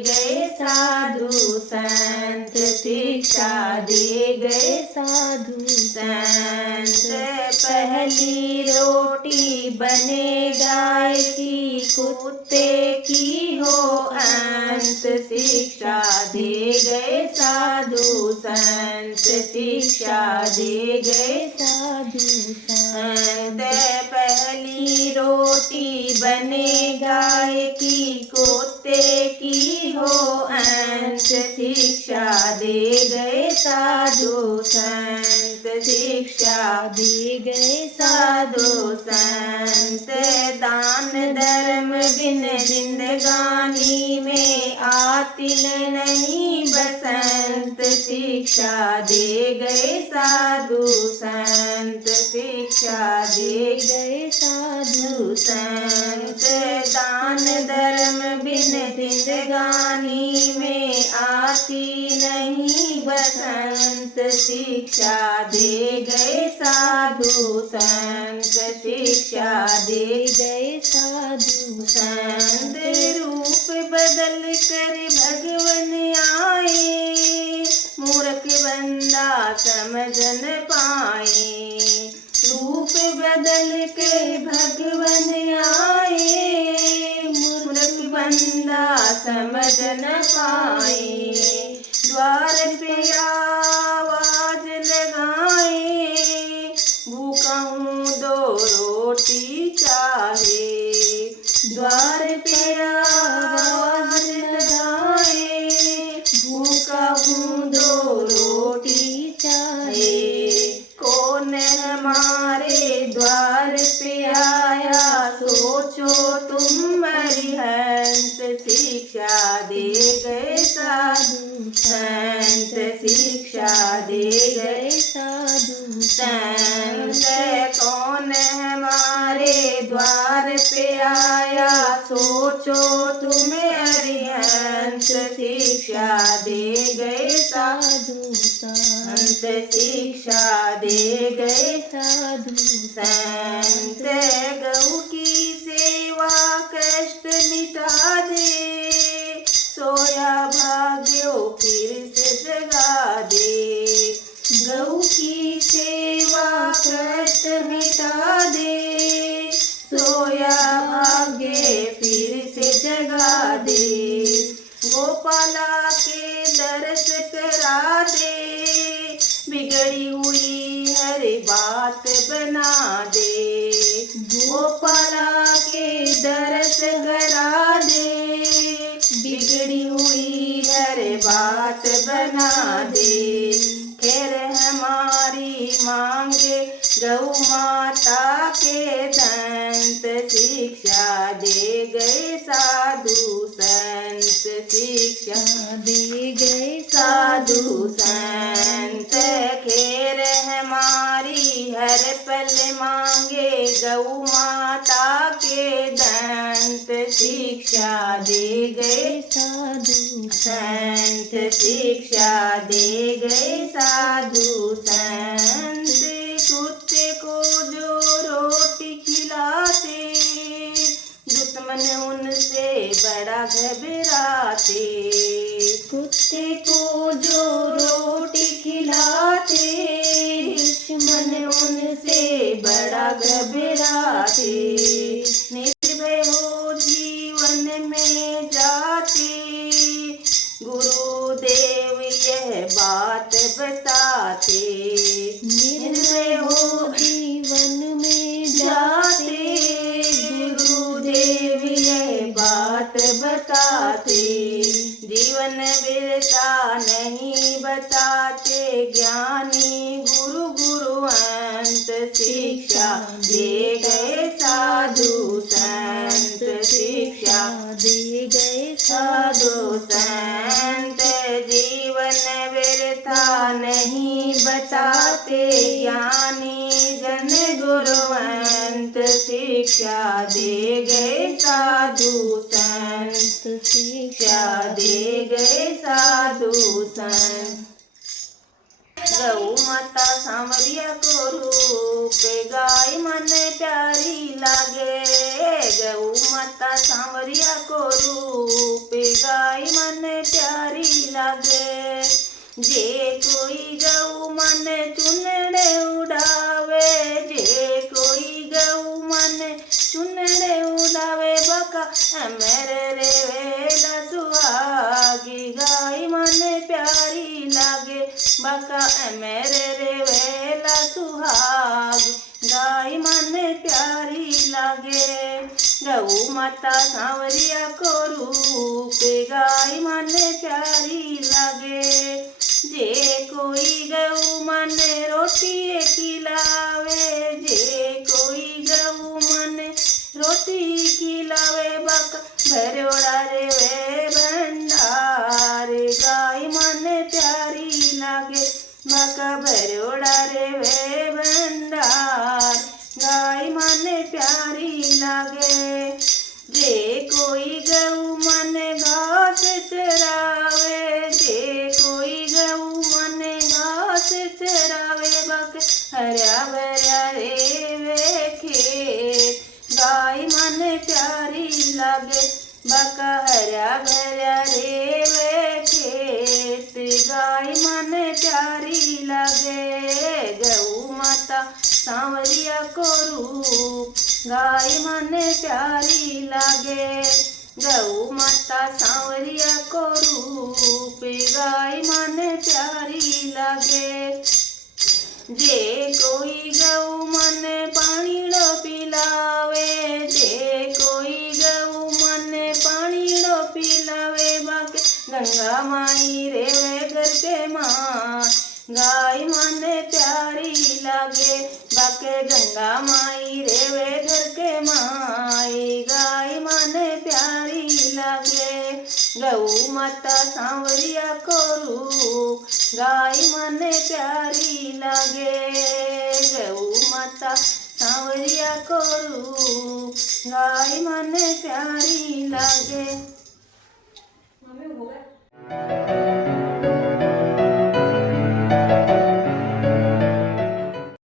गए साधु संत, शिक्षा दे गए साधु संत। पहली रोटी बने गाय की, कुत्ते की हो अंत, शिक्षा दे गए साधु संत, शिक्षा दे गए साधु संत। पहली रोटी बने गाय की, कुत्ते की हो अंत, शिक्षा दे गए साधु संत, शिक्षा दे गए साधु संत। दान धर्म बिन जिंदगानी में आती नहीं बसंत, शिक्षा दे गए साधु संत, शिक्षा दे गए साधु संत। दान धर्म बिन जिंदगानी में आती नहीं बसंत, शिक्षा दे गए साधु संत, शिक्षा दे गए साधु संत। रूप बदल कर भगवन आए, मूर्ख बंदा समझ न पाए। रूप बदल के भगवन आए, मूर्ख बंदा समझ न पाए। द्वार पे आवाज लगाए, भूखा हूँ दो रोटी चाहे। द्वार पे आवाज लगाए, भूखा हूँ दो रोटी चाहे। कौन हमारे द्वार पे आया, सोचो तुम अरिहंत, शिक्षा दे गए साधु संत, शिक्षा दे गए साधु संत। कौन हमारे द्वार पे आया, सोचो तुम अरिहंत, शिक्षा दे गए साधु संत, शिक्षा दे गए साधु संत। गौ की सेवा कष्ट मिटा दे, सोया भाग्यो फिर से जगा दे। गौ की सेवा कष्ट मिटा दे, सोया भाग्य फिर से जगा दे। गोपाला के दर्श करा दे, बिगड़ी हुई हर बात बना दे। गोपाला के दर्श करा दे, बिगड़ी हुई हर बात बना दे। खैर हमारी मांगे गौ माता के दंत, शिक्षा दे गए साधु संत, शिक्षा दे गए साधु संत। खैर हमारी हर पल मांगे गौ माता के दंत, शिक्षा दे गए साधु संत, शिक्षा दे गए साधु संत। कुत्ते को जो रोटी खिलाते, दुश्मन उनसे बड़ा घबराते। कुत्ते को जो रोटी खिलाते, दुश्मन उनसे बड़ा घबराते। निर्भय हो जीवन में जाते, गुरुदेव यह बात बताते। निर्भय हो जीवन में जाते, गुरुदेव यह बात बताते। जीवन बिरता नहीं बताते, ज्ञानी गुरु गुरुअंत, शिक्षा दे गए साधु संत, शिक्षा दे गए साधु संत। जीवन व्यर्था नहीं बताते, ज्ञानी जन गुरुवंत, शिक्षा दे गए साधु संत, शिक्षा दे गए साधु संत। गौ माता सांवरिया को रूप, गाय मन प्यारी लागे। गौ माता सांवरिया को रूप, गाय जे कोई गऊ मन चुनड़े उड़ावे, जे कोई गऊ मन चुनड़े उड़ावे, बका मेरे रे वेला सुहागी, गाय मन प्यारी लागे, बका मेरे रे वेला सुहागी, गाय मन प्यारी लागे। गऊ माता सांवरिया को रूप, गाय मन प्यारी लागे। जे कोई गऊ मन रोटी खिलावे, जे कोई गऊ मन रोटी खिलावे, बक भरोड़ा रे वे भंडार, गाय मन प्यारी लागे, बक भरोड़ा रे वे भंडार, गाय मन प्यारी लागे। जे कोई गऊ मन घास चरावे, जे कोई गऊ मन घास चरावे, बक हरा भरा रे वे खेत, गाय मन प्यारी लागे, बक हरा भरा रे वे खेत, गाय मन प्यारी लागे। गऊ माता सांवरिया को रूप, गाय मन प्यारी लागे, गऊ माता सांवरिया को रूप, गाय मन प्यारी लागे। जे कोई गऊ मन पानीड़ो पिलावे, जे कोई गऊ मन पानीड़ो पिलावे, बाके गंगा माई रे वे घर के माँ, गाय मन प्यारी लागे, बाके गंगा माई रे वे घर के माई, गाय मन प्यारी लागे। गऊ माता सांवरिया को रूप, गाय मन प्यारी लागे, गऊ माता सांवरिया को रूप, गाय मन प्यारी लागे।